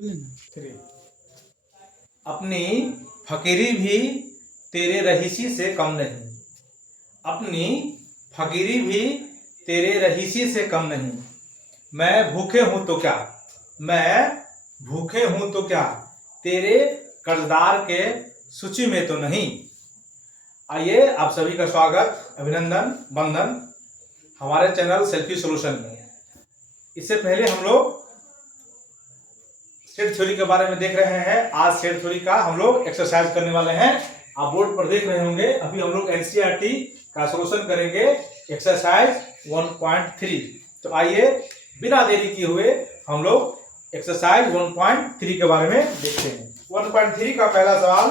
3। अपनी फकीरी भी तेरे रहीसी से कम नहीं। अपनी फकीरी भी तेरे रहीसी से कम नहीं। मैं भूखे हूं तो क्या, मैं भूखे हूं तो क्या, तेरे कर्जदार के सूची में तो नहीं। आइए आप सभी का स्वागत, अभिनंदन, वंदन हमारे चैनल सेल्फी सॉल्यूशन में। इससे पहले हम लोग सेट थ्योरी के बारे में देख रहे हैं। आज सेट थ्योरी का हम लोग एक्सरसाइज करने वाले हैं। आप बोर्ड पर देख रहे होंगे, अभी हम लोग एनसीईआरटी का सॉल्यूशन करेंगे, एक्सरसाइज 1.3। तो आइए बिना देरी किए हुए हम लोग एक्सरसाइज 1.3 के बारे में देखते हैं। 1.3 का पहला सवाल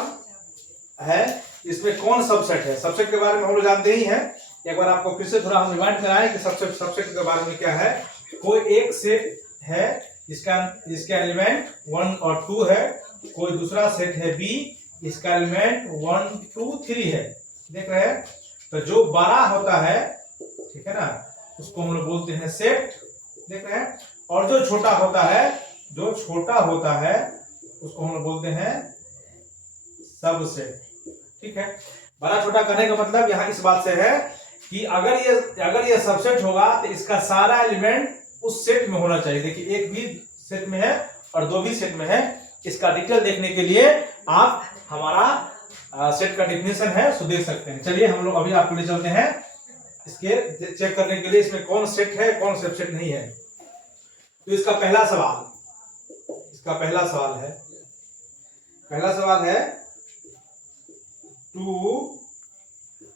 है, इसमें कौन सबसेट है। सबसेट के बारे में हम लोग जानते ही हैं। एक बार आपको फिर से थोड़ा हम रिमाइंड कराएं कि सबसेट के बारे में क्या है। कोई एक सेट है इसका एलिमेंट 1 और 2 है, कोई दूसरा सेट है बी, इसका एलिमेंट 1, 2, 3 है। देख रहे हैं, तो जो बड़ा होता है, ठीक है ना, उसको हम लोग बोलते हैं सेट। देख रहे हैं, और जो छोटा होता है, उसको हम लोग बोलते हैं सबसेट। ठीक है, बड़ा छोटा करने का मतलब यहाँ इस बात से है कि अगर ये सबसेट होगा तो इसका सारा एलिमेंट उस सेट में होना चाहिए। देखिए, एक भी सेट में है और दो भी सेट में है। इसका डिटेल देखने के लिए आप हमारा सेट का डेफिनेशन है सो देख सकते हैं। चलिए हम लोग अभी आपको ले चलते हैं इसके चेक करने के लिए इसमें कौन सेट है कौन सबसेट नहीं है। तो इसका पहला सवाल है 2,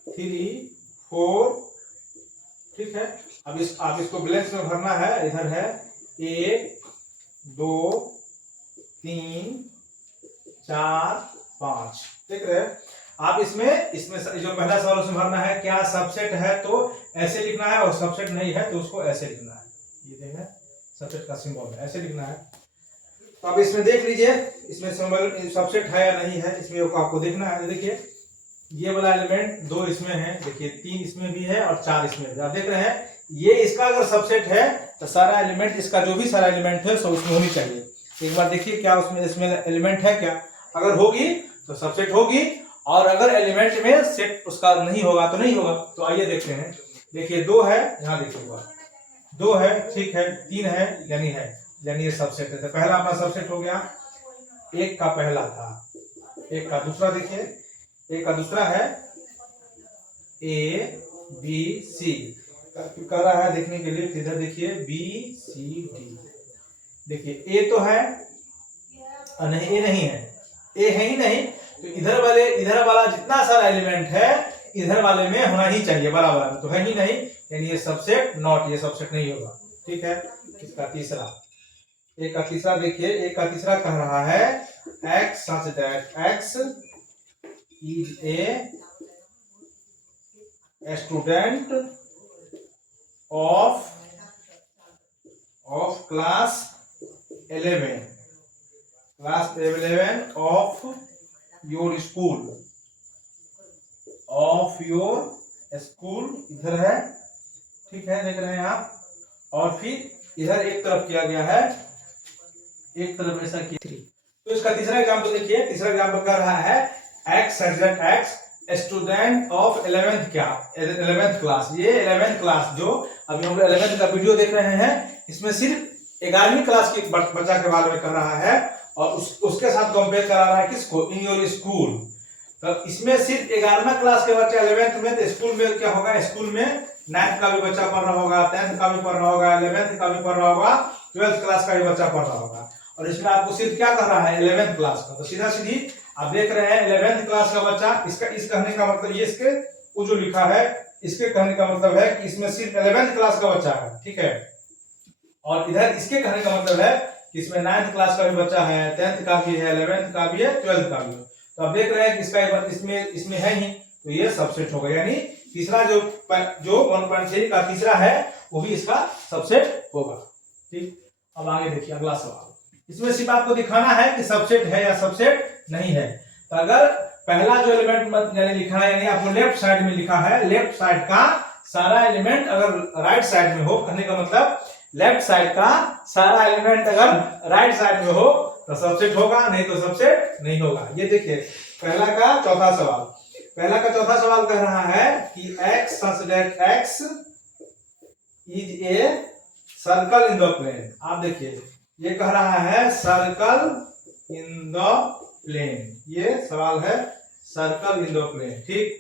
3, 4। ठीक है, अब इसको ब्लैंक्स में भरना है। इधर है 1, 2, 3, 4, 5। देख रहे हैं आप, इसमें जो पहला सवाल उसमें भरना है, क्या सबसेट है तो ऐसे लिखना है, और सबसेट नहीं है तो उसको ऐसे लिखना है। ये देखें, सबसेट का सिंबल है, ऐसे लिखना है। तो अब इसमें देख लीजिए, इसमें सिंबल सबसेट है या नहीं है, इसमें आपको देखना है। देखिए, ये वाला एलिमेंट 2 इसमें है, देखिए 3 इसमें भी है और 4 इसमें भी। आप देख रहे हैं, ये इसका अगर सबसेट है तो सारा एलिमेंट, इसका जो भी सारा एलिमेंट है सब उसमें होनी चाहिए। एक बार देखिए क्या इसमें एलिमेंट है क्या। अगर होगी तो सबसेट होगी, और अगर एलिमेंट में सेट उसका नहीं होगा तो नहीं होगा। तो आइए देखते हैं। देखिए 2 है, यहाँ देखिएगा 2 है, ठीक है, 3 है, यानी ये सबसेट है। तो पहला अपना सबसेट हो गया। एक का पहला था, एक का दूसरा, देखिए एक का दूसरा है ए बी सी कर रहा है देखने के लिए। इधर देखिए बी सी डी, देखिए ए तो है नहीं, ए नहीं है, ए है ही नहीं। तो इधर वाला जितना सारा एलिमेंट है इधर वाले में होना ही चाहिए, बराबर में तो है ही नहीं, यानी ये सबसेट नॉट, ये सबसेट नहीं होगा। ठीक है, इसका तीसरा, एक का तीसरा देखिए, एक का तीसरा कह रहा है x such that x is a student of class 11 of your school, इधर है। ठीक है, देख रहे हैं आप। और फिर इधर एक तरफ किया गया है, एक तरफ ऐसा किया। तो इसका तीसरा एग्जाम्पल देखिए, तीसरा एग्जाम्पल कर रहा है x student of 11th class. ये 11th क्लास, जो अभी हम लोग 11th का वीडियो देख रहे हैं, इसमें सिर्फ 11वीं क्लास की बच्चा के बारे में कर रहा है, और उसके साथ कंपेयर करा रहा है किसको, इन योर स्कूल। तो इसमें सिर्फ 11वां क्लास के बच्चे 11th में, तो स्कूल में क्या होगा, स्कूल में 9th का भी बच्चा पढ़ रहा होगा, 10th का भी पढ़ रहा होगा, 11th का भी पढ़ रहा होगा, 12th क्लास का भी बच्चा पढ़ रहा होगा। और इसमें आपको सिर्फ क्या कर रहा है, 11th क्लास का। तो सीधा सीधी आप देख रहे हैं 11th क्लास का बच्चा। इसका इस कहने का मतलब, ये इसके वो जो लिखा है, इसके कहने का मतलब है कि इसमें सिर्फ 11th क्लास का बच्चा है। ठीक है, और इधर इसके कहने का मतलब है कि इसमें 9th क्लास का भी बच्चा है, 10th का भी है, 11th का भी है, 12th का भी है। तो आप देख रहे हैं कि इसका इसमें है ही, तो ये सबसेट होगा। यानी तीसरा जो 1.3 का तीसरा है वो भी इसका सबसेट होगा। ठीक, अब आगे देखिए अगला सवाल। इसमें सिर्फ आपको दिखाना है कि सबसेट है या सबसेट नहीं है। तो अगर पहला जो एलिमेंट यानी लिखा है, यानी आपको लेफ्ट साइड में लिखा है, लेफ्ट साइड का सारा एलिमेंट अगर राइट साइड में हो, कहने का मतलब लेफ्ट साइड का सारा एलिमेंट अगर राइट साइड में हो तो सबसेट होगा, नहीं तो सबसेट नहीं होगा। ये देखिए पहला का चौथा सवाल कह रहा है कि x such that x is a circle in the plane. आप देखिए ये कह रहा है सर्कल इन द प्लेन, ये सवाल है सर्कल इन द प्लेन, ठीक।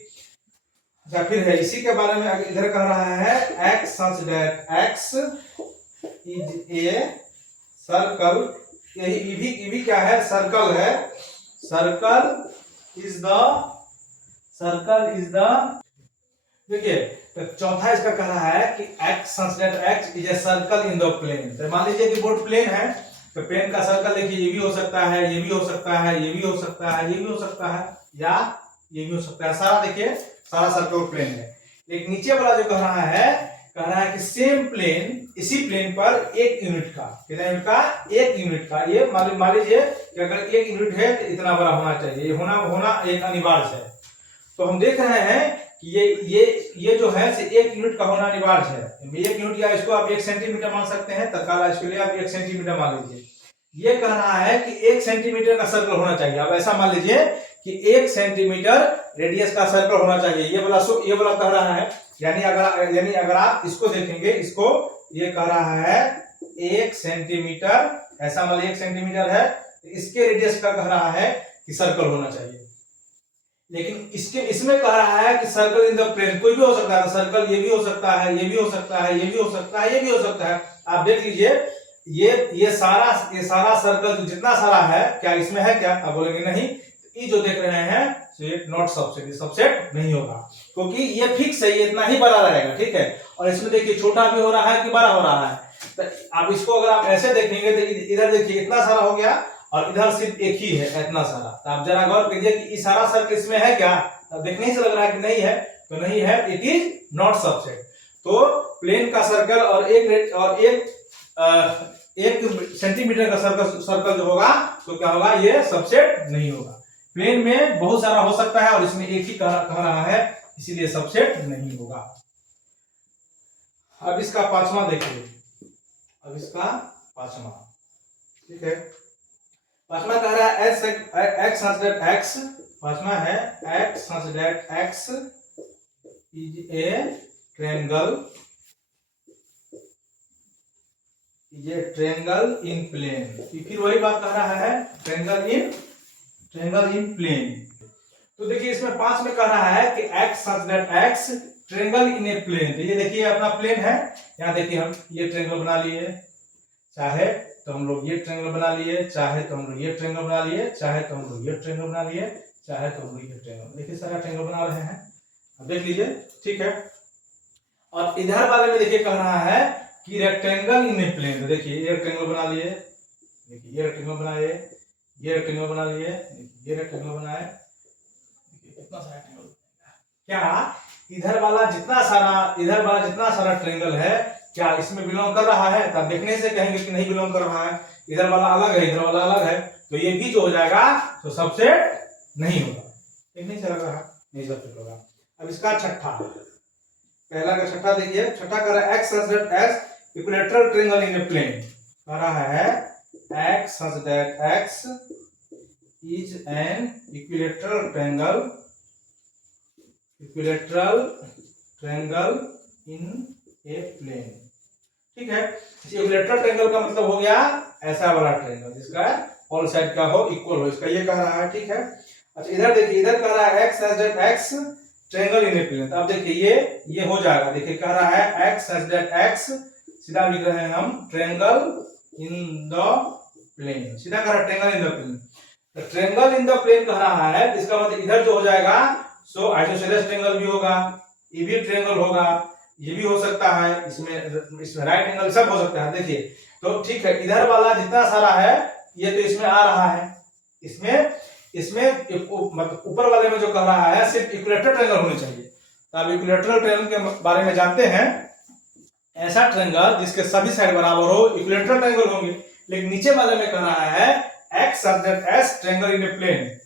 अच्छा फिर है इसी के बारे में इधर कह रहा है x such that x is a circle, यही भी क्या है, सर्कल है। सर्कल इज द देखिए तो चौथा इसका कह रहा है कि x such that x is a circle in the plane. तो मान लीजिए कि बोर्ड प्लेन है, तो प्लेन का सर्कल देखिए ये भी हो सकता है, ये भी हो सकता है, ये भी हो सकता है, ये भी हो सकता है, या ये भी हो सकता है। सारा देखिए सारा सर्कल प्लेन है। एक नीचे वाला जो कह रहा है कि सेम प्लेन, इसी प्लेन पर एक यूनिट का, कितना यूनिट का, एक यूनिट का, ये मान लीजिए कि अगर एक यूनिट है तो इतना बड़ा होना चाहिए, ये होना एक अनिवार्य है। तो हम देख रहे हैं कि ये जो है से एक यूनिट का होना अनिवार्य है। एक यूनिट या इसको आप 1 सेंटीमीटर मान सकते हैं, तत्काल इसके लिए आप 1 सेंटीमीटर मान लीजिए। ये कह रहा है कि 1 सेंटीमीटर का सर्कल होना चाहिए। अब ऐसा मान लीजिए कि 1 सेंटीमीटर रेडियस का सर्कल होना चाहिए, ये वाला कह रहा है। यानी अगर आप इसको देखेंगे, इसको ये कह रहा है 1 सेंटीमीटर, ऐसा मान लीजिए 1 सेंटीमीटर है, इसके रेडियस का कह रहा है कि सर्कल होना चाहिए। लेकिन इसमें कह रहा है कि सर्कल इन द प्लेन, कोई भी हो सकता है, सर्कल ये भी हो सकता है, ये भी हो सकता है, ये भी हो सकता है, ये भी हो सकता है। आप देख लीजिए ये सारा सर्कल जितना सारा है, क्या इसमें है क्या, आप बोलेंगे नहीं। ये जो देख रहे हैं ये नॉट सबसेट, ये सबसेट नहीं होगा, क्योंकि ये फिक्स है, ये इतना ही बड़ा रहेगा, ठीक है। और इसमें देखिए छोटा भी हो रहा है कि बड़ा हो रहा है। तो आप इसको अगर आप ऐसे देखेंगे तो इधर देखिए इतना सारा हो गया और इधर सिर्फ एक ही है इतना सारा। तो आप जरा गौर कीजिए कि इस सारा सर्कल इसमें है क्या, देखने से लग रहा है कि नहीं है, तो नहीं है, इट इज नॉट सबसेट। तो प्लेन का सर्कल और एक सेंटीमीटर का सर्कल जो होगा तो क्या होगा, ये सबसेट नहीं होगा। प्लेन में बहुत सारा हो सकता है और इसमें एक ही कह रहा है, इसीलिए सबसेट नहीं होगा। अब इसका पांचवा देखिए, ठीक है। पांचवा कह रहा है x such that x, पांचवा है x such that x is a triangle, in plane। फिर वही बात कह रहा है ट्रायंगल इन प्लेन। तो देखिए इसमें 5 में कह रहा है कि x such that x triangle in a plane. तो ये देखिए अपना प्लेन है, यहाँ देखिए हम ये ट्रायंगल बना लिए, चाहे तो हम लोग ये ट्रायंगल बना लिए, चाहे तो हम लोग ये ट्रायंगल बना लिए, चाहे तो हम लोग ये ट्रायंगल बना लिए, चाहे तो हम लोग ये ट्रायंगल, देखिए सारा ट्रायंगल बना रहे हैं, अब देख लीजिए, ठीक है। और इधर वाले में देखिए कह रहा है कि रेक्टेंगल इन ए प्लेन। तो देखिए ये रेक्टेंगल बना लिए, देखिए ये रेक्टेंगल बनाए, ये रेक्टेंगल बना लिए, ये रेक्टेंगल बनाए, कितना सारा ट्रायंगल। क्या इधर वाला जितना सारा ट्रायंगल है, क्या इसमें बिलोंग कर रहा है? तो आप देखने से कहेंगे कि नहीं बिलोंग कर रहा है, इधर वाला अलग है, इधर वाला अलग है, तो ये भी जो हो जाएगा तो सबसेट नहीं होगा। ठीक नहीं चल रहा है, नहीं सबसेट होगा। अब इसका छठा, पहला का छठा देखिए, छठा कर रहा है x such that x equilateral triangle in a plane. कह रहा है x such that x is an equilateral triangle in a plane। ठीक है, इक्विलैटरल ट्रायंगल का मतलब हो गया ऐसा वाला ट्रायंगल जिसका ऑल साइड का हो इक्वल हो, इसका ये कह रहा है, ठीक है। अच्छा इधर देखिए, इधर कह रहा है x such that x triangle in a plane. तो अब देखिए ये हो जाएगा, देखिए कह रहा है x such that x, सीधा लिख रहे हैं हम ट्रायंगल इन द प्लेन, सीधा कह रहा है ट्रायंगल इन द प्लेन। तो ट्रायंगल इन द प्लेन कह रहा है, इसका मतलब इधर जो हो जाएगा सो आइसोसेलेस ट्रायंगल भी होगा, ये भी ट्रायंगल होगा, ये भी हो सकता है, इसमें राइट एंगल सब हो सकता है। देखिए तो ठीक है, इधर वाला जितना सारा है ये तो इसमें आ रहा है, इसमें मतलब ऊपर वाले में जो कह रहा है सिर्फ इक्विलैटरल ट्रायंगल होनी चाहिए। तो आप इक्विलैटरल ट्रायंगल के बारे में जानते हैं, ऐसा ट्रायंगल जिसके सभी साइड बराबर हो, इक्विलैटरल ट्रायंगल होंगे। लेकिन नीचे वाले में कह रहा है x such that x triangle in a plane,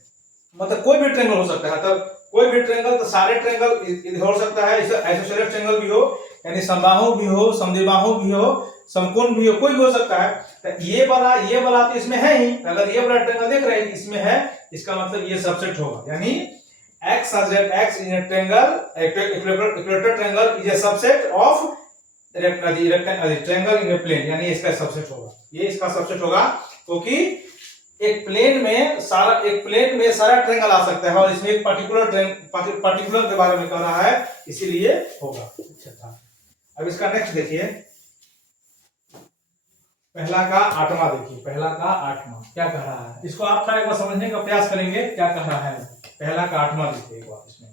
मतलब कोई भी ट्रायंगल हो सकता है। तब कोई भी ट्रायंगल, तो सारे ट्रायंगल हो सकता है, आइसोसेलेस ट्रायंगल भी हो, यानी समबाहु भी हो, समद्विबाहु भी हो, समकोण भी हो, कोई भी हो सकता है। तो ये वाला तो इसमें है ही, अगर ये वाला ट्रायंगल देख रहे हैं इसमें है, इसका मतलब ये सबसेट होगा, यानी x such that x in a triangle, equilateral triangle is a subset of triangle in a plane, यानी इसका सबसेट होगा, ये इसका सबसेट होगा, क्योंकि एक प्लेन में सारा ट्रायंगल आ सकता है और इसमें एक पर्टिकुलर के बारे में कह रहा है, इसीलिए होगा। अच्छा था, अब इसका नेक्स्ट देखिए, पहला का आठवां देखिए, पहला का आठवां क्या कह रहा है, इसको आप थोड़ा एक बार समझने का प्रयास करेंगे क्या कह रहा है। पहला का आठवां देखिए एक बार, इसमें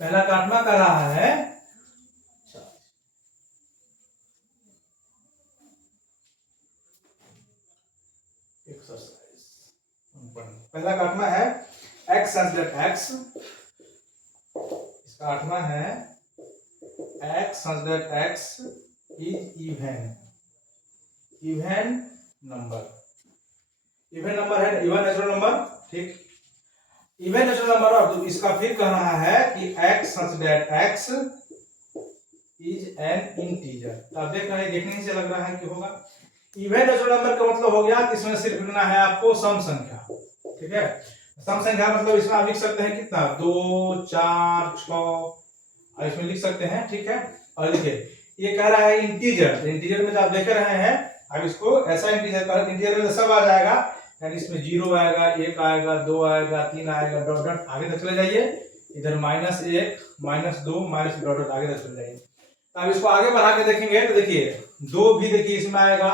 पहला का आठवां कह रहा है, एक्सरसाइज पहला का आठवां है x such that x, इसका आठवां है x such that x is even number है, इवन नेचुरल नंबर, ठीक, इवन नेचुरल नंबर। और इसका फिर कह रहा है कि x such that x is an integer। तो आप देख रहे हैं, देखने से लग रहा है कि होगा इवन नेचुरल नंबर का मतलब हो गया कि इसमें सिर्फ लिखना है आपको सम संख्या, ठीक है। सम संख्या मतलब इसमें आप लिख सकते हैं कितना, 2 4 6 और इसमें लिख सकते हैं, ठीक है। और देखिए ये कह रहा है इंटीजर, तो इंटीजर में तो आप देख रहे हैं, अब इसको ऐसा इंटीजर में सब आ जाएगा, यानी इसमें 0 आएगा, 1 आएगा, 2 आएगा, 3 आएगा, डॉट डॉट आगे तक चले जाइए, इधर -1 -2 डॉट डॉट आगे तक चले जाइए। अब इसको आगे बढ़ा के देखेंगे तो देखिए 2 भी देखिए इसमें आएगा,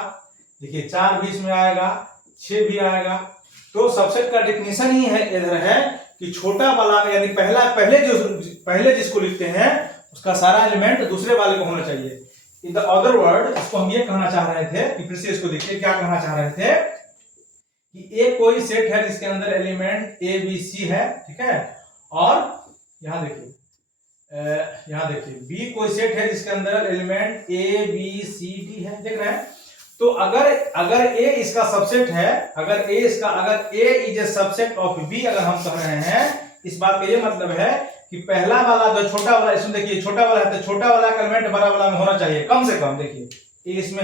देखिए 4 भी इसमें आएगा, 6 भी आएगा। तो सबसेट का डेफिनेशन ही है इधर है कि छोटा वाला यानी पहले जिसको लिखते हैं उसका सारा एलिमेंट दूसरे वाले को होना चाहिए। इन द अदर वर्ड इसको हम ये कहना चाह रहे थे कि फिर से इसको देखिए क्या कहना चाह रहे थे कि ए कोई सेट है जिसके अंदर एलिमेंट ए बी सी है, ठीक है, और यहाँ देखिए बी कोई सेट है जिसके अंदर element A B C D है, देख रहे हैं। तो अगर ए इसका सबसेट है, अगर A is a subset of B, अगर हम कह रहे हैं, इस बात का ये मतलब है कि पहला वाला जो छोटा वाला, इसमें देखिए छोटा वाला है तो छोटा वाला का एलिमेंट बड़ा वाला में होना चाहिए कम से कम। देखिए ए इसमें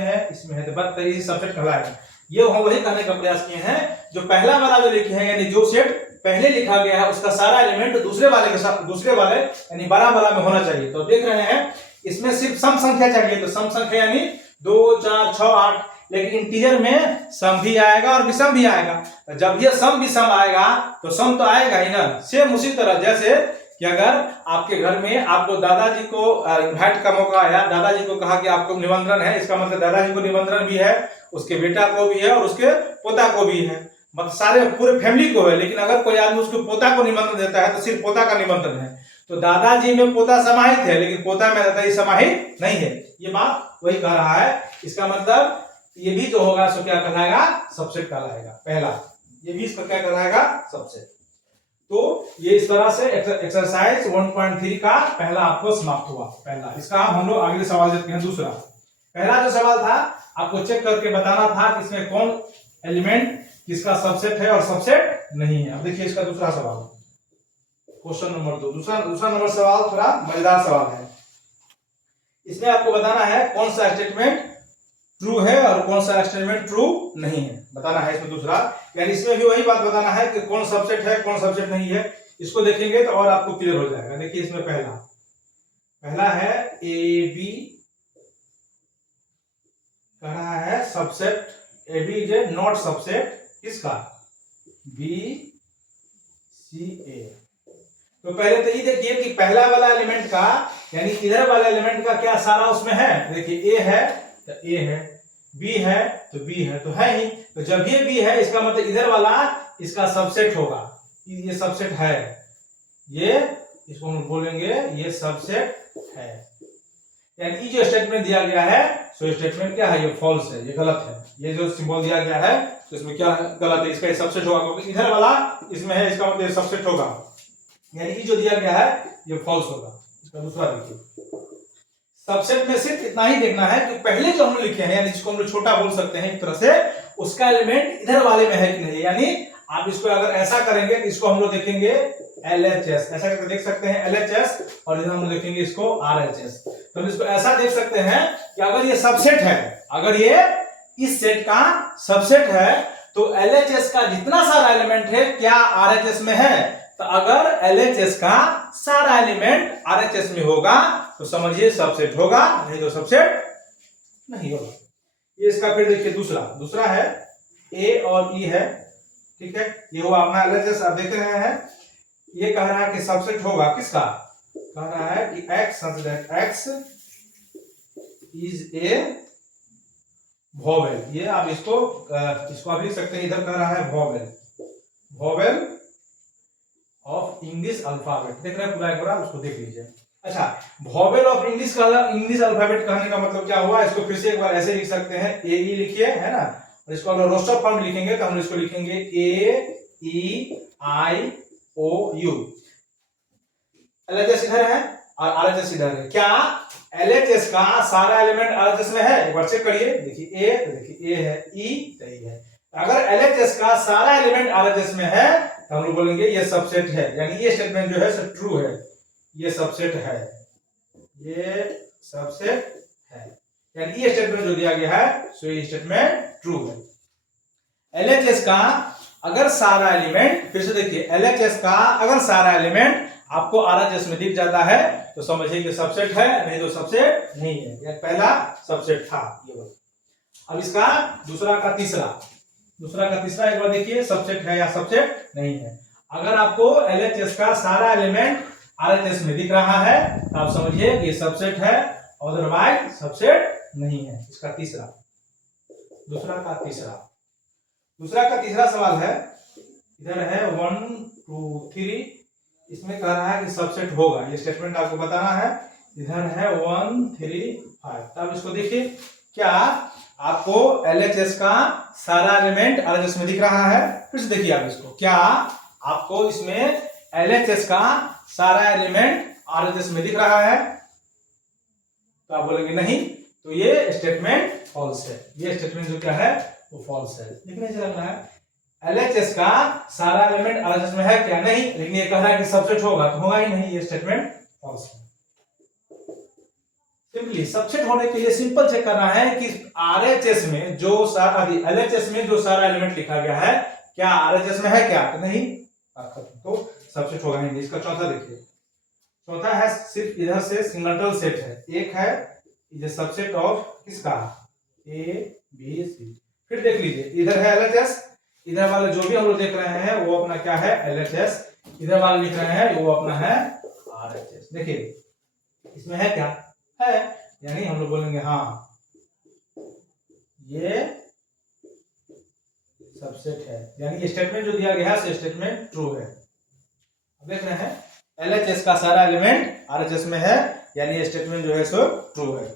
है तो बस तरीके से सबसेट कहलाएगा। ये हम वही कहने का प्रयास किए हैं, जो पहला वाला जो लिखे हैं यानी जो सेट पहले लिखा गया है उसका सारा एलिमेंट दूसरे वाले यानी बड़ा वाला में होना चाहिए। तो देख रहे हैं इसमें सिर्फ सम संख्या चाहिए, तो सम संख्या यानी 2 4 6 8, लेकिन इंटीजर में सम भी आएगा और विषम भी आएगा। तो जब ये सम विषम आएगा तो सम तो आएगा ही ना। सेम उसी तरह जैसे कि अगर आपके घर में आपको दादाजी को इनवाइट का मौका आया, दादाजी को कहा कि आपको निमंत्रण है, इसका मतलब दादाजी को निमंत्रण भी है, उसके बेटा को भी है और उसके पोता को भी है, मतलब सारे पूरे फैमिली को है। लेकिन अगर कोई आदमी उसके पोता को निमंत्रण देता है तो सिर्फ पोता का निमंत्रण है। तो दादाजी में पोता समाहित है लेकिन पोता में दादाजी समाहित नहीं है। ये बात वही कह रहा है। इसका मतलब ये भी जो होगा सो क्या कहलाएगा, सबसेट कहलाएगा। पहला ये भी इसका क्या कहलाएगा, सबसेट। तो ये इस तरह से एक्सरसाइज 1.3 का पहला आपको समाप्त हुआ। पहला इसका हम लोग अगले सवाल देखते हैं। दूसरा, पहला जो सवाल था आपको चेक करके बताना था कि इसमें कौन एलिमेंट किसका सबसेट है और सबसेट नहीं है। अब देखिए इसका दूसरा सवाल, क्वेश्चन नंबर 2, दूसरा नंबर सवाल थोड़ा मजेदार सवाल है। इसमें आपको बताना है कौन सा स्टेटमेंट ट्रू है और कौन सा स्टेटमेंट ट्रू नहीं है, बताना है इसमें दूसरा। यानी इसमें भी वही बात बताना है कि कौन सबसेट है कौन सबसेट नहीं है। इसको देखेंगे तो और आपको क्लियर हो जाएगा। देखिए इसमें पहला है ए बी, कह रहा है subset A B is A not subset किसका, बी सी ए। तो पहले तो ये देखिए कि पहला वाला एलिमेंट का यानी इधर वाला एलिमेंट का क्या सारा उसमें है। देखिए ए है तो ए है, बी है तो बी है, तो है ही। तो जब ये बी है इसका मतलब इधर वाला इसका सबसेट होगा। ये सबसेट है, ये इसको हम बोलेंगे ये सबसेट है। यानी जो स्टेटमेंट दिया गया है सो स्टेटमेंट क्या है, ये फॉल्स है, ये गलत है। ये जो सिंबल दिया गया है तो इसमें क्या गलत है, इसका सबसेट होगा क्योंकि इधर वाला इसमें है, इसका मतलब सबसेट होगा। यानी जो दिया गया है ये फॉल्स होगा। इसका दूसरा देखिए, सबसेट में सिर्फ इतना ही देखना है कि पहले जो हम लिखे हैं यानी जिसको हम लोग छोटा बोल सकते हैं एक तरह से, उसका एलिमेंट इधर वाले में है कि नहीं। यानी आप इसको अगर ऐसा करेंगे तो इसको हम लोग देखेंगे LHS, ऐसा करके देख सकते हैं LHS, और इधर हम लिखेंगे इसको RHS। तो हम इसको ऐसा देख सकते हैं कि अगर ये सबसेट है, अगर ये इस सेट का सबसेट है, तो LHS का जितना सारा एलिमेंट है क्या RHS में है? तो अगर LHS का सारा एलिमेंट RHS में होगा तो समझिए सबसेट होगा, नहीं तो सबसेट नहीं होगा। ये इसका फिर देखिए दूसरा है A और E है, ठीक है, ये हुआ अपना LHS। आप देख रहे हैं ये कह रहा है कि सबसेट होगा किसका, कह रहा है कि X such that X is a vowel. ये आप इसको आप लिख सकते हैं, इधर कह रहा है वोवेल ऑफ इंग्लिश अल्फाबेट। देख रहे हैं पूरा एक बार उसको देख लीजिए। अच्छा, वोवेल ऑफ इंग्लिश अल्फाबेट कहने का मतलब क्या हुआ, इसको फिर से एक बार ऐसे लिख सकते हैं, ए ई लिखिए, है ना, और इसको अगर रोस्टर फॉर्म लिखेंगे तो हम इसको लिखेंगे AEIOU। LHS इधर है और RHS इधर है। क्या LHS का सारा एलिमेंट RHS में है? एक बार चेक करिए, देखिए A, तो देखिए A है, E तो E है। अगर LHS का सारा एलिमेंट RHS में है तो हम लोग बोलेंगे ये सबसेट है, यानी ये स्टेटमेंट जो है सब ट्रू है, ये सबसेट है, ये सबसेट है, यानी ये स्टेटमेंट जो दिया गया है सो ये स्टेटमेंट ट्रू है। LHS का अगर सारा एलिमेंट, फिर से देखिए, LHS का अगर सारा एलिमेंट आपको RHS में दिख जाता है तो समझिए कि सबसेट है, नहीं तो सबसेट नहीं है। यह पहला सबसेट था ये वाला। अब इसका दूसरा का तीसरा एक बार देखिए, सबसेट है या सबसेट नहीं है। अगर आपको LHS का सारा एलिमेंट RHS में दिख रहा है तो आप समझिए कि सबसेट है, अदरवाइज सबसेट नहीं है। इसका दूसरा का तीसरा सवाल है, इधर है 1 2 3, इसमें कह रहा है कि सबसेट होगा, ये स्टेटमेंट आपको बताना है। इधर है 1 3 5। तब इसको देखिए, क्या आपको LHS का सारा एलिमेंट RHS में दिख रहा है? फिर से देखिए आप इसको, क्या आपको इसमें LHS का सारा एलिमेंट RHS में दिख रहा है? तो आप बोलेंगे नहीं, तो ये स्टेटमेंट फॉल्स है। ये स्टेटमेंट जो क्या है वो फॉल्स है। दिखने से लग रहा है LHS का सारा एलिमेंट RHS में है क्या? नहीं, लेकिन ये कह रहा है कि सबसेट होगा, तो होगा ही नहीं, ये स्टेटमेंट फॉल्स है। सिंपली सबसेट होने के लिए सिंपल चेक करना है कि RHS में जो LHS में जो सारा एलिमेंट लिखा गया है क्या RHS में है क्या? तो नहीं, तो सबसेट होगा नहीं। इसका चौथा देखिए, चौथा है सिर्फ इधर से सिंगल सेट है, एक है ये सबसेट ऑफ किसका, A B C। फिर देख लीजिए, इधर है LHS, इधर वाले जो भी हम लोग देख रहे हैं वो अपना क्या है LHS, इधर वाले लिख रहे हैं वो अपना है RHS। देखिए इसमें है क्या, है, यानी हम लोग बोलेंगे हाँ ये सबसेट है, यानी ये स्टेटमेंट जो दिया गया है स्टेटमेंट ट्रू है। देख रहे हैं LHS का सारा एलिमेंट RHS में है, यानी ये स्टेटमेंट जो है सो ट्रू है।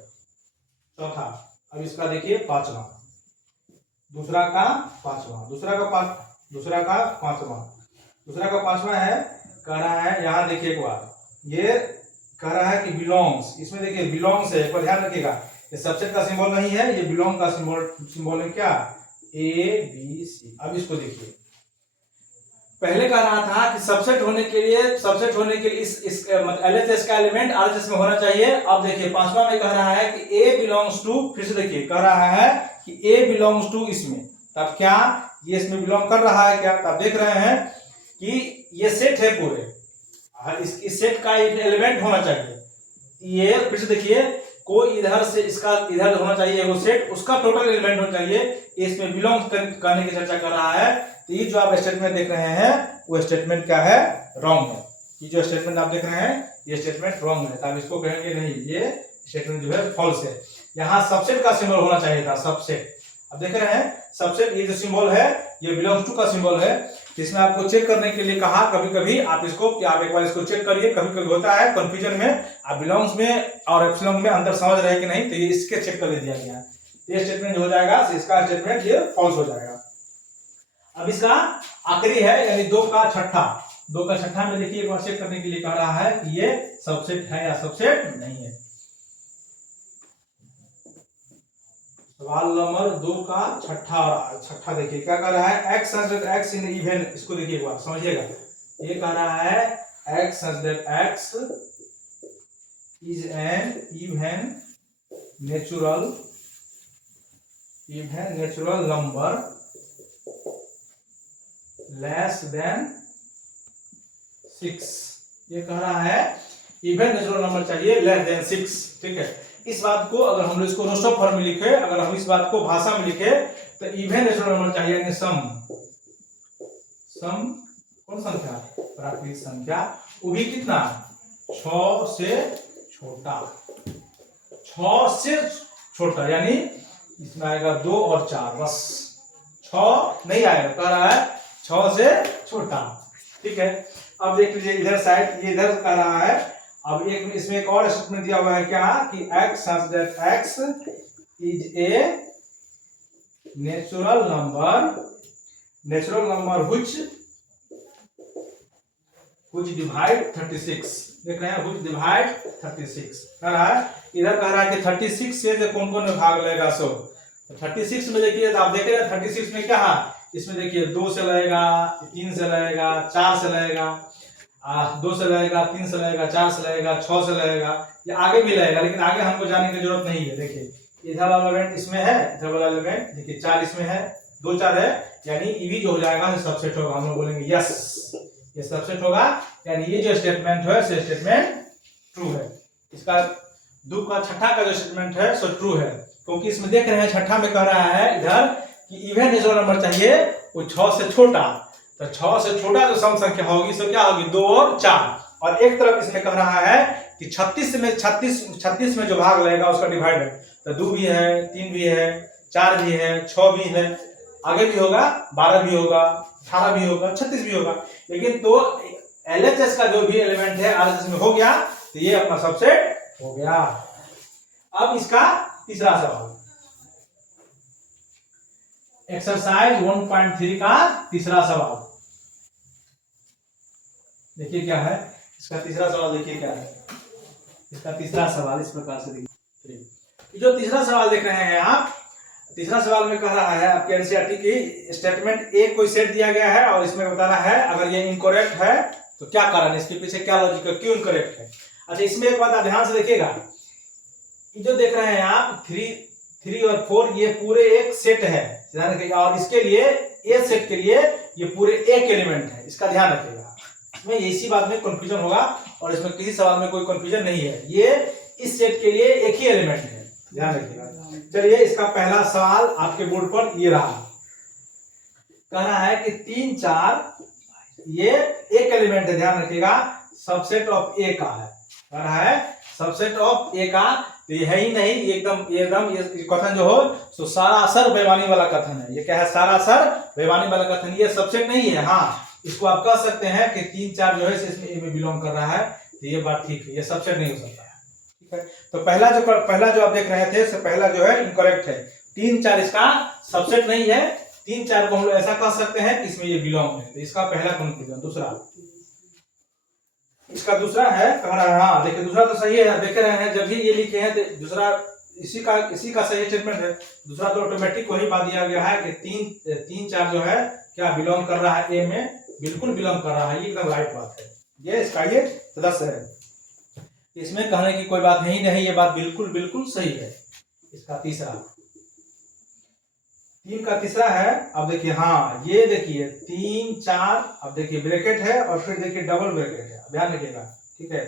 चौथा, अब इसका देखिए पांचवा, दूसरा का पांचवा है, कह रहा है, यहां देखिए एक बार, ये कह रहा है कि बिलोंग्स, इसमें देखिए बिलोंग्स है, एक बार ध्यान रखिएगा, ये सबसेट का सिंबल नहीं है, ये बिलोंग का सिंबल है क्या, A B C। अब इसको देखिए, पहले कह रहा था कि सबसेट होने के लिए इस LHS का एलिमेंट RHS में होना चाहिए। अब देखिए पांचवा में कह रहा है कि A बिलोंग्स टू, फिर से देखिए कह रहा है कि A बिलोंग्स टू इसमें, तब क्या ये इसमें बिलोंग कर रहा है क्या? तब देख रहे हैं कि ये सेट है पूरे, इस सेट का एलिमेंट होना चाहिए। ये फिर से देखिए, कोई इधर से इसका इधर होना चाहिए वो सेट, उसका टोटल एलिमेंट होना चाहिए, इसमें बिलोंग करने की चर्चा कर रहा है। तो ये जो आप स्टेटमेंट देख रहे हैं वो स्टेटमेंट क्या है, रॉन्ग है। ये जो स्टेटमेंट आप देख रहे हैं ये स्टेटमेंट रॉन्ग है, तब इसको कहेंगे नहीं, ये स्टेटमेंट जो है फॉल्स है। यहाँ सबसेट का सिंबल होना चाहिए था, सबसेट। अब देख रहे हैं सबसेट, ये जो सिंबल है ये बिलोंग्स टू का सिंबल है। इसमें आपको चेक करने के लिए कहा, कभी कभी आप इसको, कि आप एक बार इसको चेक करिए, कभी कभी होता है कंफ्यूजन में आप बिलोंग्स में और एप्सिलॉन में अंतर समझ रहे हैं कि नहीं, तो ये इसके चेक कर दिया गया है। ये स्टेटमेंट हो जाएगा, इसका स्टेटमेंट ये फॉल्स हो जाएगा। अब इसका आखिरी है, यानी 2 का छठा में देखिए एक बार चेक करने के लिए कह रहा है कि ये सबसेट है या सबसेट नहीं है। सवाल नंबर 2 का छठा देखिए क्या कह रहा है, एक्स इन इवन, इसको देखिए एक बार समझिएगा, ये कह रहा है x such that x is an even natural number less than 6। ये कह रहा है इवन नेचुरल नंबर चाहिए लेस देन 6। ठीक है, इस बात को अगर हम इसको रोस्टोव फॉर्म में लिखे, अगर हम इस बात को भाषा में लिखे तो इवन नेचुरल नंबर चाहिए, यानी सम कौन संख्या, प्राकृतिक संख्या, वो भी कितना 6 से छोटा, 6 से छोटा, यानी इसमें आएगा 2 और 4, बस 6 नहीं आएगा, कह रहा है 6 से छोटा। ठीक है, अब देख लीजिए इधर साइड, ये इधर कह रहा है। अब एक इसमें एक और स्टेटमेंट दिया हुआ है क्या, कि x such that x is a natural number which divide 36। देख रहे हैं, which divide 36 कह रहा है। इधर कह रहा है कि 36 से कौन कौन भाग लेगा, सो 36 में देखिए, आप देख रहे हैं 36 में क्या है, इसमें देखिए 2 से लगेगा, 3 से लगेगा, 4 से लगेगा, 2 से लगेगा, 3 से लगेगा, 4 से लगेगा, 6 से लगेगा, ये आगे भी लगेगा, लेकिन आगे हमको जाने की जरूरत नहीं है। देखिए इधर वाला एलिमेंट इसमें है, इधर वाला एलिमेंट देखिए 4 इसमें है, 2 4 है, यानी ये भी जो हो जाएगा सबसेट होगा। हम लोग बोलेंगे यस, ये सबसेट होगा, यानी ये जो स्टेटमेंट है से स्टेटमेंट ट्रू है। इसका दो का छठा का जो स्टेटमेंट है सो ट्रू है, क्योंकि इसमें देख रहे हैं छठा में कह रहा है इधर कि इवन नेचुरल नंबर चाहिए वो 6 से छोटा, तो 6 से छोटा जो सम संख्या होगी सो क्या होगी 2 और 4। और एक तरफ इसमें कह रहा है कि 36 में जो भाग लगेगा उसका डिवाइड है, तो 2 भी है, 3 भी है, 4 भी है, 6 भी है, आगे भी होगा 12 भी होगा, 18 भी होगा, 36 भी होगा, लेकिन तो LHS का जो भी एलिमेंट है RHS में हो गया, तो ये अपना सबसेट हो गया। अब इसका तीसरा सवाल, एक्सरसाइज 1.3 का तीसरा सवाल देखिए क्या है। इसका तीसरा सवाल देखिए क्या है। इसका तीसरा सवाल इस प्रकार से देखिए, जो तीसरा सवाल देख रहे हैं आप, तीसरा सवाल में कह रहा है आपके एनसीईआरटी की स्टेटमेंट ए कोई सेट दिया गया है और इसमें बताना है अगर ये इनकरेक्ट है तो क्या कारण, इसके पीछे क्या लॉजिक है, क्यों इनकरेक्ट है। अच्छा, इसमें एक बात आप ध्यान से देखिएगा, ये जो देख रहे हैं आप 3 और 4 ये पूरे एक सेट है, ध्यान रखिएगा, और इसके लिए ए सेट के लिए ये पूरे एक एलिमेंट है, इसका ध्यान रखिएगा। इसमें इसी बात में कंफ्यूजन होगा और इसमें किसी सवाल में कोई कंफ्यूजन नहीं है, ये इस सेट के लिए एक ही एलिमेंट है, ध्यान रखिएगा। चलिए इसका पहला सवाल आपके बोर्ड पर ये रहा, कह रहा है कि 3 4 ये एक एलिमेंट है, ध्यान रखिएगा, सबसेट ऑफ ए का है, कह रहा है सबसेट ऑफ ए का, तो ये है ही नहीं, एकदम ये कथन जो हो तो सरासर बेईमानी वाला कथन है। ये क्या है, सरासर बेईमानी वाला कथन, ये सबसेट नहीं है। हाँ, इसको आप कह सकते हैं कि 3 4 जो है इसमें ए में बिलोंग कर रहा है, तो ये बात ठीक है, ये सबसेट नहीं हो सकता है। ठीक है, तो पहला जो आप देख रहे थे, पहला जो है इनकरेक्ट है, 3 4 इसका सबसेट नहीं है, 3 4 को हम लोग ऐसा कह सकते हैं कि इसमें ये बिलोंग है, तो इसका पहला कंक्लूजन। दूसरा, इसका दूसरा है, कह रहा है, हाँ देखिए दूसरा तो सही है, देख रहे हैं जब भी ये लिखे हैं तो दूसरा इसी का सही स्टेटमेंट है। दूसरा तो ऑटोमेटिक वही बात दिया गया है कि 3 4 जो है क्या बिलोंग कर रहा है ए में, बिल्कुल बिलोंग कर रहा है, ये एकदम राइट बात है, ये इसका ये सदस्य है, इसमें कहने की कोई बात नहीं, ये बात बिल्कुल सही है। इसका तीसरा, 3 का तीसरा है, अब देखिए, हाँ ये देखिए 3 4, अब देखिए ब्रैकेट है और फिर देखिए डबल ब्रैकेट है, ध्यान रखिएगा। ठीक है,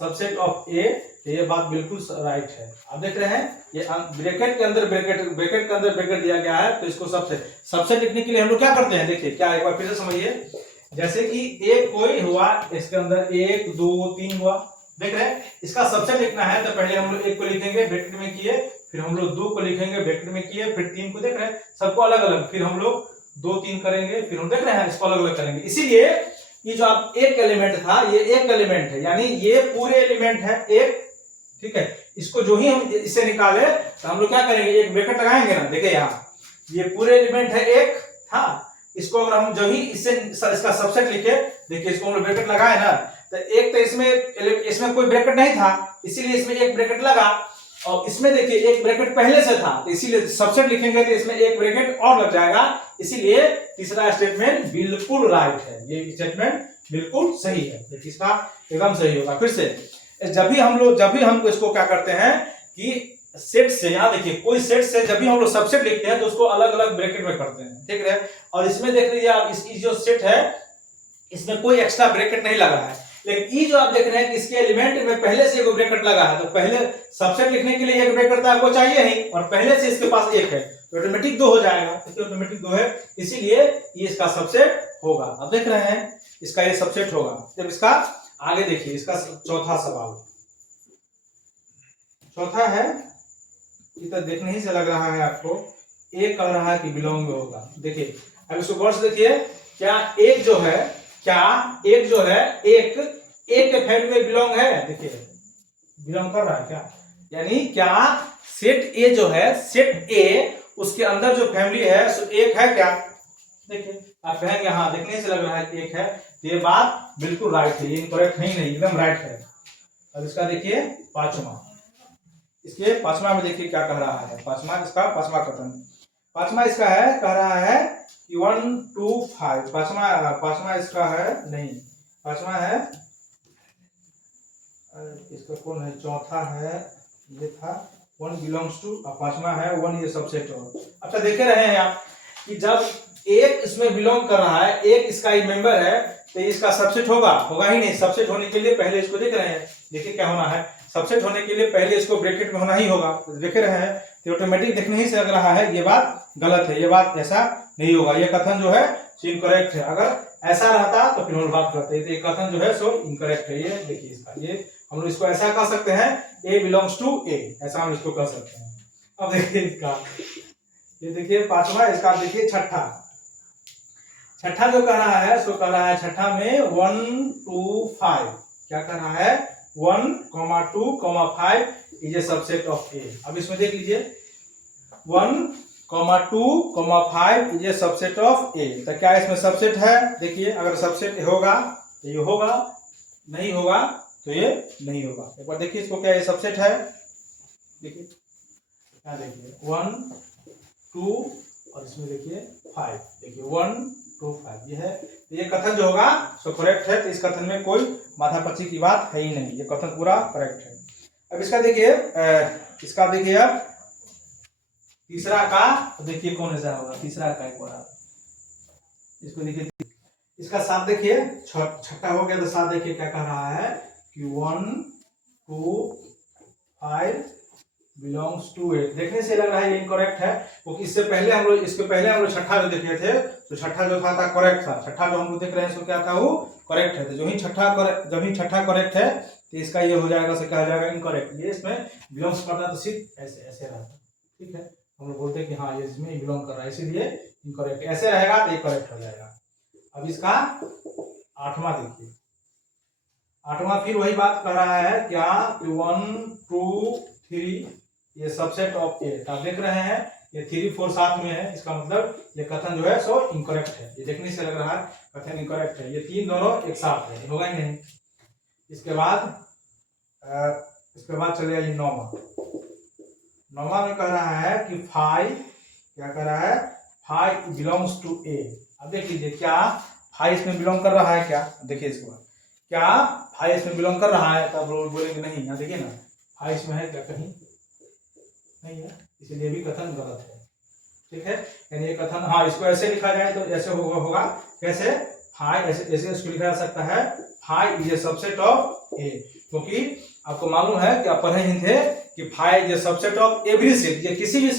सबसेट ऑफ ए, ये बात बिल्कुल राइट है। अब देख रहे हैं ये ब्रैकेट के अंदर ब्रैकेट दिया गया है, तो इसको सबसेट लिखने के लिए हम लोग क्या करते हैं, देखिए क्या, एक बार फिर से समझिए, जैसे कि एक कोई हुआ, इसके अंदर 1 2 3 हुआ, देख रहे हैं, इसका सबसेट लिखना है तो पहले हम लोग 1 को लिखेंगे ब्रैकेट में किए, फिर हम लोग 2 को लिखेंगे ब्रैकेट में किए, फिर 3 को, देख रहे हैं सबको अलग अलग, फिर हम लोग 2 3 करेंगे, फिर हम देख रहे हैं इसको अलग अलग करेंगे। इसीलिए ये जो आप एक एलिमेंट था, ये एक एलिमेंट है, यानी ये पूरे एलिमेंट है एक। ठीक है, इसको जो ही हम इसे निकाले तो हम लोग क्या करेंगे, एक ब्रैकेट लगाएंगे ना, देखिए यहाँ ये पूरे एलिमेंट है एक था, इसको अगर हम जो ही इसका सबसेट लिखे, देखिए इसको हम लोग ब्रैकेट लगाए ना, तो एक तो इसमें कोई ब्रैकेट नहीं था, इसीलिए इसमें एक ब्रैकेट लगा, और इसमें देखिए एक ब्रैकेट पहले से था, तो इसीलिए सबसेट लिखेंगे तो इसमें एक ब्रैकेट और लग जाएगा, इसीलिए तीसरा स्टेटमेंट बिल्कुल राइट है, ये स्टेटमेंट बिल्कुल सही है। देखिए इसका एकदम सही होगा। फिर से जब भी हम इसको क्या करते हैं कि सेट से, यहाँ देखिए कोई सेट से जब भी हम लोग सबसेट लिखते हैं तो उसको अलग अलग ब्रैकेट में करते हैं, ठीक है। और इसमें देख लीजिए आप, इसकी जो सेट है इसमें कोई एक्स्ट्रा ब्रैकेट नहीं लगा है, लेकिन ये जो आप देख रहे हैं कि इसके एलिमेंट में पहले से एक ब्रैकेट लगा है, तो पहले सबसेट लिखने के लिए एक ब्रैकेट तो आपको चाहिए ही, और पहले से इसके पास एक है तो ऑटोमेटिक 2 हो जाएगा, तो ऑटोमेटिक 2 है, इसीलिए ये इसका सबसेट होगा। अब देख रहे हैं इसका ये सबसेट होगा। जब इसका आगे देखिए, इसका चौथा सवाल, चौथा है, ये तो देखने ही से लग रहा है आपको, एक कह रहा है कि बिलोंग में होगा। देखिए अब इसको गौर से देखिए, क्या एक जो है एक के फैमिली में बिलोंग है? देखिए बिलोंग कर रहा है क्या, यानी क्या सेट ए जो है, सेट ए उसके अंदर जो फैमिली है सो एक है क्या? देखिए आप कहेंगे हाँ, देखने से लग रहा है कि एक है, ये बात बिल्कुल राइट है, ये इनकरेक्ट नहीं, एकदम राइट है। अब इसका देखिए पांचवा, इसके पांचवा में देखिए क्या कह रहा है, पांचवा इसका पांचवा कथन, पांचवा इसका है, कह रहा है कि 1 2 5, पांचवा इसका है नहीं, पांचवा है इसका कौन है, चौथा है, ये था 1 बिलोंग्स टू, पांचवा है 1 ये सबसेट हो। अच्छा देखे रहे हैं आप कि जब एक इसमें बिलोंग कर रहा है, एक इसका ही मेंबर है, तो इसका सबसेट होगा ही नहीं। सबसेट होने के लिए पहले इसको देख रहे हैं, देखिए क्या होना है, सबसेट होने के लिए पहले इसको ब्रैकेट में होना ही होगा, तो देख रहे हैं तो ऑटोमेटिक देखने ही से लग रहा है ये बात गलत है, ये बात ऐसा नहीं होगा, ये कथन जो है इनकरेक्ट है। अगर ऐसा रहता तो फिर हम बात करते, तो ये कथन जो है सो इनकरेक्ट है। ये देखिए इसका, ये हम लोग इसको ऐसा कह सकते हैं, ए बिलोंग्स टू ए, ऐसा हम इसको कह सकते हैं। अब देखिए इसका, ये देखिए पांचवा, इसका देखिए छठा जो कह रहा है सो कह रहा है छठा में 1 2 5, क्या कह रहा है 1 2 5 इज ए सबसेट ऑफ ए। अब इसमें देख लीजिए 1 2 5 इज ए सबसेट ऑफ ए, तो क्या इसमें सबसेट है? देखिए अगर सबसेट होगा तो ये होगा, नहीं होगा तो ये नहीं होगा। एक बार देखिए इसको, क्या ये सबसेट है? देखिए क्या, देखिए 1 2 और इसमें देखिए 5, देखिए 1 2 5 ये है, तो ये कथन जो होगा सो करेक्ट है, तो इस कथन में कोई माथापच्ची की बात है ही नहीं, ये कथन पूरा करेक्ट है। अब इसका देखिए, इसका देखिए अब तीसरा का, तो देखिए कौन ऐसा होगा तीसरा का, एक बार इसको देखिए, इसका साथ देखिए, छठा हो गया, तो साथ देखिए क्या कह रहा है कि 1 2 5 बिलोंग्स टू ए। देखने से लग रहा है ये इनकरेक्ट है, क्योंकि इसके पहले हम लोग छठा जो देखे थे, तो छठा जो था करेक्ट था, छठा जो हम लोग देख रहे हैं सो क्या था, वो करेक्ट है। तो जब ही छठा करेक्ट है तो इसका ये हो जाएगा, से कहा जाएगा इनकरेक्ट। ये इसमें बिलोंग्स करता तो सिर्फ ऐसे रहता, ठीक है, हम लोग बोलते हैं कि हाँ ये इसमें बिलोंग कर रहा है, इसीलिए इनकरेक्ट, ऐसे रहेगा तो ये करेक्ट हो जाएगा। अब इसका आठवां देखिए, आठवां फिर वही बात कर रहा है क्या, 1 2 3 ये सबसेट ऑफ ए। आप देख रहे हैं ये 3 4 साथ में है, इसका मतलब ये कथन जो है सो इनकरेक्ट है, ये देखने से लग रहा है कथन इनकरेक्ट है, ये तीन दोनों एक साथ है, होगा ही नहीं। इसके बाद चले आइए नौवा में कह रहा है कि 5, क्या कह रहा है 5 बिलोंग्स टू ए। अब देख लीजिए क्या 5 इसमें बिलोंग कर रहा है क्या? देखिए इसके बाद क्या 5 इसमें बिलोंग कर रहा है, तब बोलेंगे नहीं, यहाँ देखिए ना 5 इसमें है क्या? कहीं नहीं है, इसलिए भी कथन गलत है, ठीक है। यानी ये कथन, हाँ इसको ऐसे लिखा जाए तो ऐसे होगा कैसे, 5 ऐसे इसको लिखा जा सकता है, 5 इज ए सबसेट ऑफ ए, क्योंकि आपको मालूम है कि आप पढ़े ही थे कि 5 is a subset of every set, ये किसी भी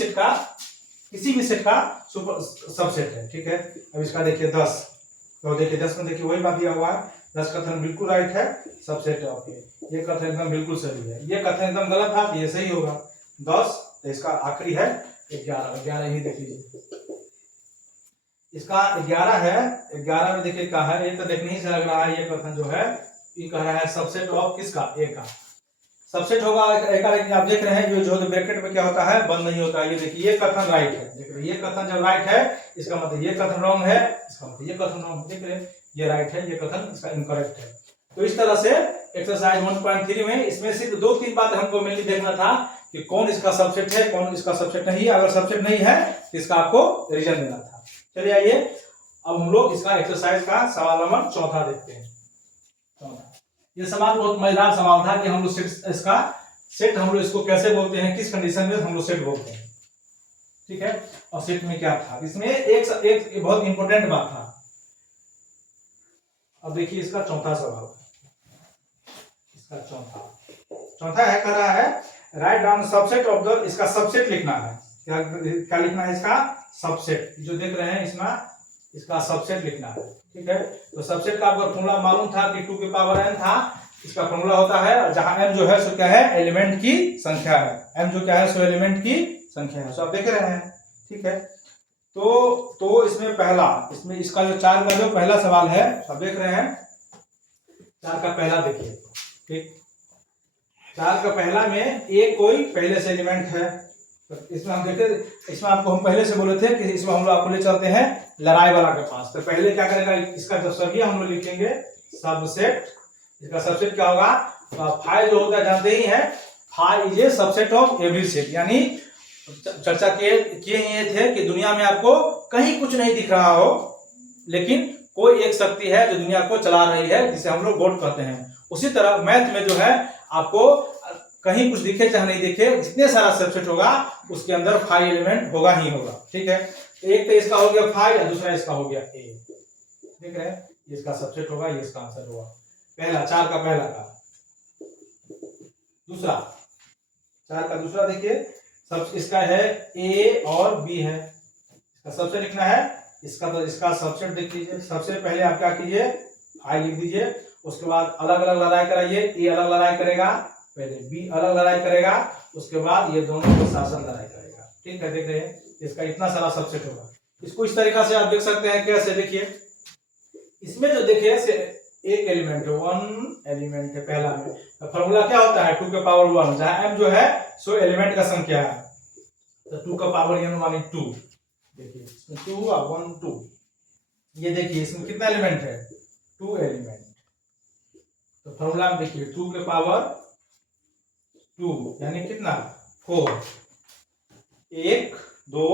सेट का सबसेट है, ठीक है। अब इसका देखिए 10, तो देखिए 10 में देखिए वही बात दिया हुआ है, 10 कथन बिल्कुल राइट है, सबसेट ऑफ ए, ये कथन एकदम बिल्कुल सही है। ये कथन एकदम गलत था, ये सही होगा 10, तो इसका आखिरी है 11 ही देख लीजिए, इसका 11 है, 11 में देखिए क्या है, ये तो देखने ही से लग रहा है ये कथन जो है ये कह रहा है सबसेट ऑफ किसका, ए का सबसेट होगा ए का, लेकिन आप देख रहे हैं जो ब्रैकेट में क्या होता है, बंद नहीं होता है। ये देखिए ये कथन राइट है, देख रहे ये कथन जब राइट है इसका मतलब ये कथन रॉन्ग है, इसका मतलब ये कथन रॉन्ग, देख रहे ये राइट है, ये कथन इसका इनकरेक्ट है। तो इस तरह से एक्सरसाइज 1.3 में इसमें सिर्फ 2-3 बात हमको मेनली देखना था कि कौन इसका सबसेट है, कौन इसका सबसेट नहीं है। अगर सबसेट नहीं है तो इसका आपको रीजन देना था। चलिए आइए अब हम लोग इसका एक्सरसाइज का सवाल नंबर 4 देखते हैं। चौथा। ये सवाल बहुत मजेदार सवाल था कि हम लोग इसका सेट हम लोग इसको कैसे बोलते हैं, किस कंडीशन में हम लोग सेट बोलते हैं, ठीक है। और सेट में क्या था, इसमें एक बहुत इंपॉर्टेंट बात था। अब देखिए इसका चौथा सवाल, इसका चौथा है, कह रहा है write down subset of the, इसका सबसेट लिखना है। क्या लिखना है, इसका सबसेट। जो देख रहे हैं इसमें इसका सबसेट लिखना है, ठीक है। तो सबसेट का आपको फॉर्मूला मालूम था कि 2 की पावर n था, इसका फॉर्मूला होता है, जहां m जो है सो क्या है, एलिमेंट की संख्या है। m जो क्या है सो एलिमेंट की संख्या है, सो आप देख रहे हैं, ठीक है। तो इसमें पहला, इसमें इसका जो 4 का जो पहला सवाल है, आप देख रहे हैं 4 का पहला देखिए, ठीक। 4 का पहला में एक कोई पहले से एलिमेंट है, तो इसमें हम देखे, इसमें आपको हम पहले से बोले थे कि इसमें हम लोग आपको ले चलते हैं लड़ाई वाला के पास। तो पहले क्या करेगा, इसका जो सभी हम लोग लिखेंगे सबसेट। इसका सबसेट क्या होगा, तो फाइव जो होता है जानते ही हैं, five is a subset of every set. यानी चर्चा किए ये थे कि दुनिया में आपको कहीं कुछ नहीं दिख रहा हो, लेकिन कोई एक शक्ति है जो दुनिया को चला रही है, जिसे हम लोग गॉड कहते हैं। उसी तरह मैथ में जो है आपको कहीं कुछ दिखे चाहे नहीं दिखे, जितने सारा सबसेट होगा उसके अंदर 5 एलिमेंट होगा ही होगा, ठीक है। एक तो इसका हो गया 5 और दूसरा इसका हो गया a, ठीक है। इसका सबसेट होगा, ये इसका आंसर होगा पहला, 4 का पहला का। दूसरा, 4 का दूसरा देखिए, सब इसका है a और b है, इसका सबसेट लिखना है। तो इसका सबसेट देख लीजिए। सबसे पहले आप क्या कीजिए, 5 लिख दीजिए, उसके बाद अलग अलग लड़ाई कराइए। a अलग लड़ाई करेगा, पहले b अलग लड़ाई करेगा, उसके बाद ये दोनों को शासन लड़ाई करेगा, ठीक है। देख रहे हैं, इसका इतना सारा सबसेट होगा। इसको इस तरीका से आप देख सकते हैं, कैसे देखिए, इसमें जो देखिए एक एलिमेंट है, 1 एलिमेंट है पहला में। तो फॉर्मूला क्या होता है, 2 के पावर 1, जहां m जो है सो एलिमेंट का संख्या है, तो 2 का पावर n माने 2। देखिए इसमें 2 और 1 2, ये देखिए इसमें कितना एलिमेंट है, 2 एलिमेंट। तो फॉर्मूला में देखिए 2 के पावर 2 यानी कितना, 4, 1 2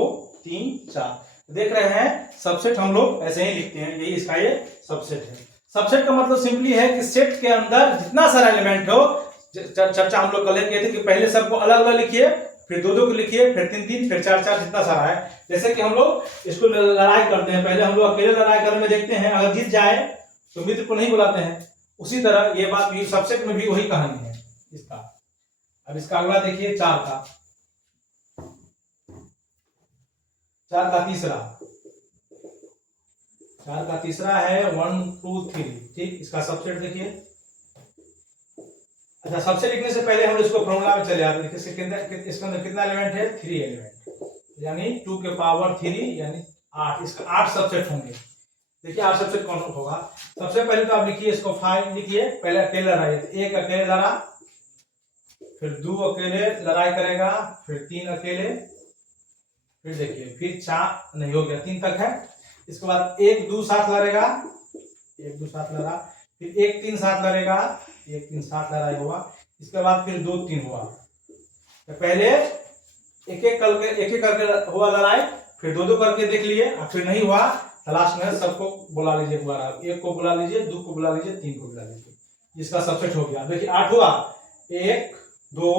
3 4। देख रहे हैं सबसेट हम लोग ऐसे ही लिखते हैं, यही इसका ये सबसेट है। सबसेट का मतलब सिंपली है कि सेट के अंदर जितना सारा एलिमेंट हो, चर्चा हम लोग कल किए थे कि पहले सबको अलग अलग लिखिए, फिर 2 2 को लिखिए, फिर 3 3, फिर 4 4, जितना सारा है। जैसे कि हम लोग इसको लड़ाई करते हैं, पहले हम लोग अकेले लड़ाई करने में देखते हैं, अगर जीत जाए तो मित्र को नहीं बुलाते हैं। उसी तरह ये बात भी सबसेट में भी वही कहानी है इसका। अब इसका अगला देखिए, 4 का तीसरा, 4 का तीसरा है 1 2 3, ठीक। इसका सबसेट देखिए। अच्छा, सबसेट लिखने से पहले हम इसको फॉर्मूला में चले आते हैं। इसके अंदर कितना एलिमेंट है, 3 एलिमेंट, यानी 2 के पावर 3 यानी 8। इसका 8 सबसेट होंगे। देखिए 8 सबसेट कौन होगा। सबसे पहले तो आप लिखिए इसको 5 लिखिए, पहले अकेले लड़ाई, एक अकेले लड़ा, फिर 2 अकेले लड़ाई करेगा, फिर 3 अकेले, फिर देखिए फिर 4 नहीं हो गया, 3 तक है। इसके बाद 1 2 साथ लड़ेगा, 1 2 साथ लड़ा, फिर 1 3 साथ लड़ेगा, 1 3 साथ लड़ाई हुआ। इसके बाद फिर 2 3 हुआ। तो पहले एक एक करके हुआ लड़ाई, फिर 2 2 करके देख लिए, और फिर नहीं हुआ तो लास्ट में सबको बुला लीजिए दोबारा, 1 को बुला लीजिए, 2 को बुला लीजिए, 3 को बुला लीजिए। इसका सबसेट हो गया। देखिए 8 हुआ, 1 2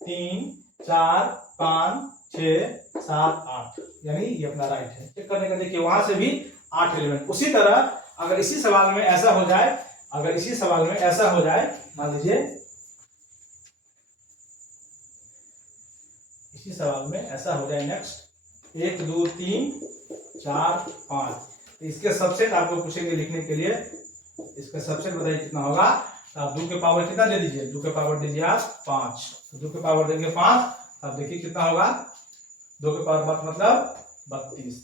3 4 5 6 7 8, यानी ये अपना राइट है। चेक करने का देखिए वहां से भी 8 एलिमेंट। उसी तरह अगर इसी सवाल में ऐसा हो जाए, मान लीजिए इसी सवाल में ऐसा हो जाए, नेक्स्ट 1 2 3 4 5, तो इसके सबसेट आपको पूछेंगे लिखने के लिए। इसका सबसेट बताइए कितना होगा। तो आप 2 के पावर कितना दे दीजिए, 2 के पावर दीजिए आप 5, तो 2 के पावर देंगे 5, अब देखिए कितना होगा, 2 के पावर 5 मतलब 32।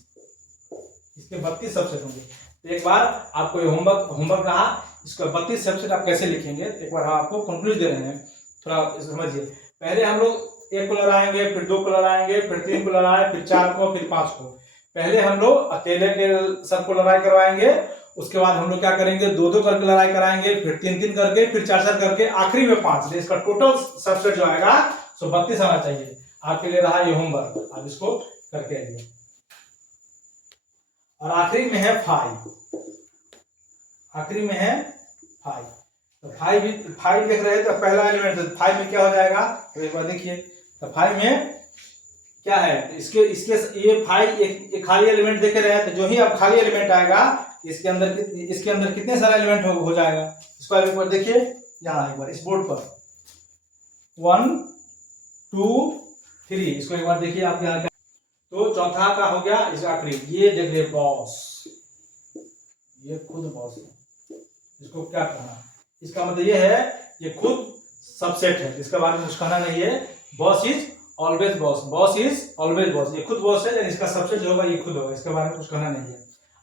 इसके 32 सबसेट होंगे। तो एक बार आपको ये होमवर्क रहा, इसका 32 सबसेट आप कैसे लिखेंगे, एक बार हम आपको कंक्लूज दे रहे हैं, थोड़ा समझिए। पहले हम लोग 1 को लड़ाएंगे, फिर 2 को लड़ाएंगे, फिर 3 को लड़ाएंगे, फिर 4 को, फिर 5 को। पहले हम लोग अकेले के सबको लड़ाई करवाएंगे, उसके बाद हम लोग क्या करेंगे, 2 2 करके लड़ाई कराएंगे, फिर 3 3 करके, फिर 4 4 करके, आखिरी में 5। इसका टोटल सबसेट जो आएगा सो 32 आना चाहिए। आपके लिए रहा ये होमवर्क, आप इसको करके आइए। और आखिरी में है 5, आखिरी में है 5। तो 5 देख रहे हैं तो पहला एलिमेंट है, 5 में क्या हो जाएगा, तो एक बार देखिए, तो 5 में क्या है, इसके इसके ये 5 एक खाली एलिमेंट देख रहे हैं, तो जो ही अब खाली एलिमेंट आएगा इसके अंदर कितने सारे एलिमेंट हो जाएगा, इसको एक बार देखिए यहाँ एक बार इस बोर्ड पर 1 2 3, इसको एक बार देखिए आप यहाँ। तो चौथा का हो गया इसका आखिरी, ये देखिए बॉस, ये खुद बॉस है, इसको क्या कहना, इसका मतलब ये है ये खुद सबसेट है, इसके बारे में कुछ कहना नहीं है। Boss is always boss, boss is always boss, ये खुद बॉस है, इसका सबसेट जो होगा ये खुद होगा, इसके बारे में कुछ कहना नहीं है।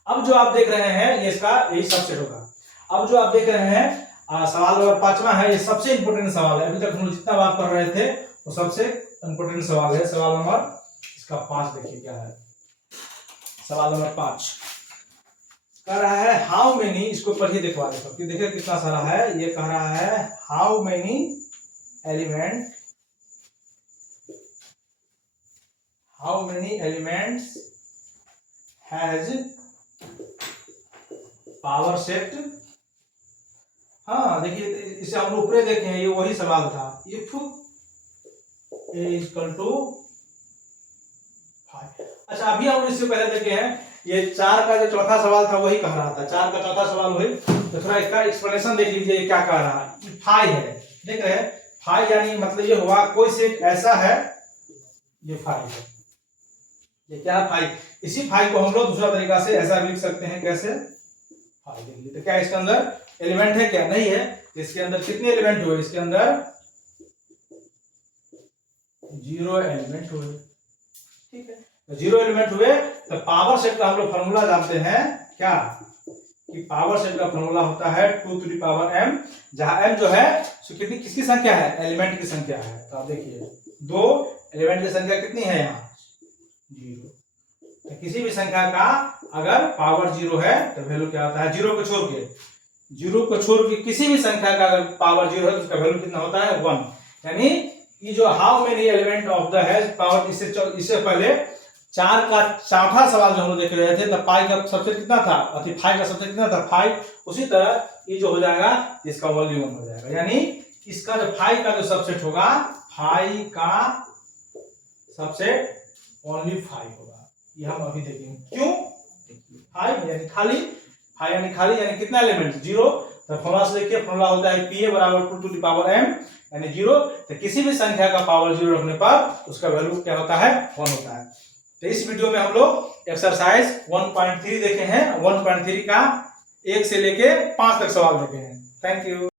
अब जो आप देख रहे हैं ये इसका यही सबसेट होगा। अब जो आप देख रहे हैं सवाल नंबर 5वां है, ये सबसे इंपोर्टेंट सवाल है, अभी तक हम लोग जितना बात कर रहे थे वो सबसे इंपोर्टेंट सवाल है। सवाल नंबर इसका 5 देखिए क्या है, सवाल नंबर 5 कह रहा है हाउ मेनी, इसको पढ़िए दिखवा दे सबकी, देखिए कितना सारा है। ये कह रहा है how many elements has power set. हाँ देखिए इसे हम ऊपर देखे हैं, ये वही सवाल था, इफ a इक्वल टू 5। अच्छा अभी हम इससे पहले देखे हैं ये 4 का जो चौथा सवाल था वही कह रहा था, 4 का चौथा सवाल वही, तो थोड़ा इसका एक्सप्लेनेशन देख लीजिए क्या कह रहा है। ये 5 है, देख रहे हैं 5 यानी मतलब ये हुआ कोई सेट ऐसा है, ये 5 है, ये क्या है 5। इसी 5 को हम लोग दूसरा तरीका से ऐसा लिख सकते हैं, कैसे 5 देखिए, तो क्या इसके अंदर एलिमेंट है क्या, नहीं है, इसके अंदर कितने एलिमेंट हुए, इसके अंदर 0 एलिमेंट हुए, ठीक है, तो 0 एलिमेंट हुए। तो पावर सेट का हम लोग फॉर्मूला जानते हैं क्या, कि पावर सेट का फॉर्मूला होता है 2 टू द पावर m, जहां m जो है कितनी किसकी संख्या है, एलिमेंट की संख्या है। तो आप देखिए 2 एलिमेंट की संख्या कितनी है यहाँ 0, तो किसी भी संख्या का अगर पावर 0 है तो वैल्यू क्या होता है, 0 को छोड़ के किसी भी संख्या का अगर पावर 0 है तो उसका वैल्यू कितना होता है 1। यानी ये जो how many element of the has power, इससे पहले 4 का चौथा सवाल जो हम लोग देख रहे थे, तो पाई का सबसेट कितना था, 5 का सबसेट कितना था 5, उसी तरह ये जो हो जाएगा इसका वैल्यू 1 हो जाएगा। यानी इसका जो 5 का जो सबसेट होगा, 5 का सबसेट ओनली 5 होगा, ये हम अभी देखेंगे क्यों। 5 यानी खाली यानी कितना एलिमेंट 0, तो फॉर्मूला से देखिए, फॉर्मूला होता है pa बराबर 2 टू द पावर m यानी 0, तो किसी भी संख्या का पावर 0 रखने पर उसका वैल्यू क्या होता है 1 होता है। तो इस वीडियो में हम लोग एक्सरसाइज 1.3 देखे हैं, 1.3 का 1 से लेके 5 तक सवाल देखे हैं। Thank you.